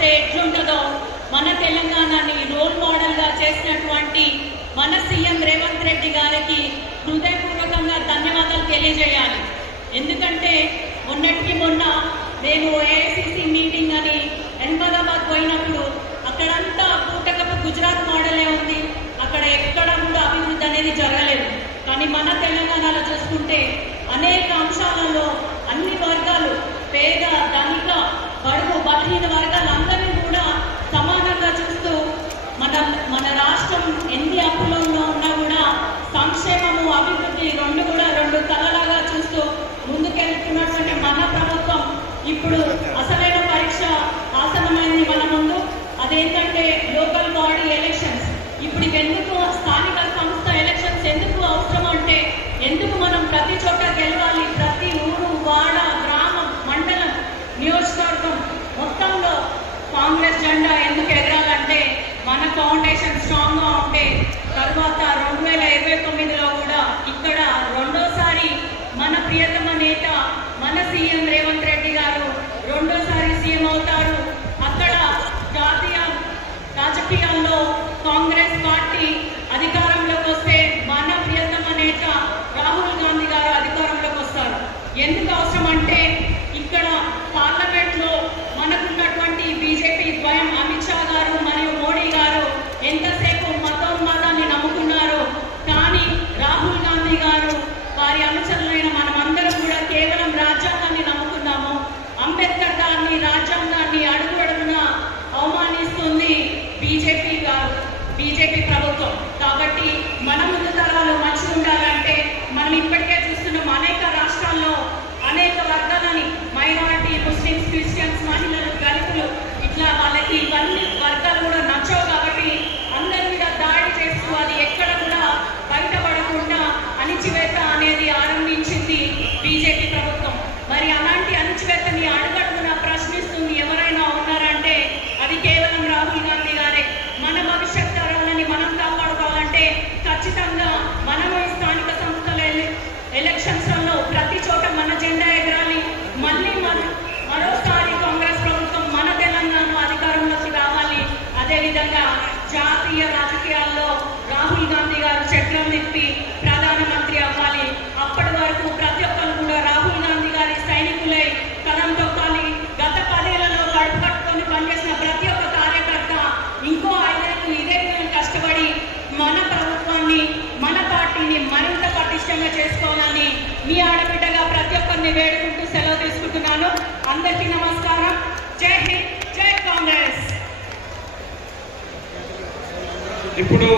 చూస్తే ఎట్లుంటుందో మన తెలంగాణని రోల్ మోడల్గా చేసినటువంటి మన సీఎం రేవంత్ రెడ్డి గారికి హృదయపూర్వకంగా ధన్యవాదాలు తెలియజేయాలి. ఎందుకంటే మొన్నటికి మొన్న నేను ఏఐసిసి మీటింగ్ అని అహ్మదాబాద్ పోయినప్పుడు అక్కడంతా పూటకపు గుజరాత్ మోడలే ఉంది. అక్కడ ఎక్కడ కూడా అభివృద్ధి అనేది జరగలేదు. కానీ మన తెలంగాణలో చూసుకుంటే అనేక అంశాలలో అన్ని వర్గాలు పేద ఇప్పుడు అసలైన పరీక్ష ఆసనమైంది మన ముందు. అదేంటంటే లోకల్ బాడీ ఎలక్షన్స్ ఇప్పుడు ఎందుకు స్థానిక సంస్థ ఎలక్షన్స్ ఎందుకు అవసరం అంటే ఎందుకు మనం ప్రతి చోట గెలవాలి? ప్రతి ఊరు వాడ గ్రామం మండలం నియోజకవర్గం మొత్తంలో కాంగ్రెస్ జెండా ఎందుకు ఎగరాలంటే మన ఫౌండేషన్ స్ట్రాంగ్గా ఉంటే తర్వాత రెండు వేల ఇరవై తొమ్మిదిలో కూడా ఇక్కడ రెండోసారి మన ప్రియతమ నేత మన సీఎం రేవంత్ రెడ్డి గారు రెండోసారి సీఎం అవుతారు అక్కడ జాతీయ రాజకీయాల్లో కాంగ్రెస్ పార్టీ అధికారంలోకి వస్తే మన ప్రియతమ నేత రాహుల్ గాంధీ గారు అధికారంలోకి వస్తారు ఎందుకు అవసరం అంటే ఇక్కడ పార్లమెంట్లో మనకున్నటువంటి బీజేపీ ద్వయం అమిత్ షా గారు మరియు మోడీ గారు ఎంతసేపు మతోన్మాదాన్ని నమ్ముకున్నారు కానీ రాహుల్ గాంధీ గారు వారి అనుచరులైన మనమందరం కూడా కేవలం రాజ్యాంగాన్ని నమ్ముకున్నాము. అంబేద్కర్ గారిని రాజ్యాంగాన్ని చక్రం ప్రధానమంత్రి అవ్వాలి. అప్పటి వరకు ప్రతి ఒక్కరు కూడా రాహుల్ గాంధీ గారి సైనికులై కలం తొక్కాలి గత పదేళ్ళలో కడుపు కట్టుకొని పనిచేసిన ప్రతి ఒక్క కార్యకర్త ఇంకో ఐదేళ్ళు ఇదే విధంగా కష్టపడి మన ప్రభుత్వాన్ని మన పార్టీని మరింత పటిష్టంగా చేసుకోవాలని మీ ఆడబిడ్డగా ప్రతి ఒక్కరిని వేడుకుంటూ సెలవు తీసుకుంటున్నాను. అందరికీ నమస్కారం. జై హింద్ జై కాంగ్రెస్. ఇప్పుడు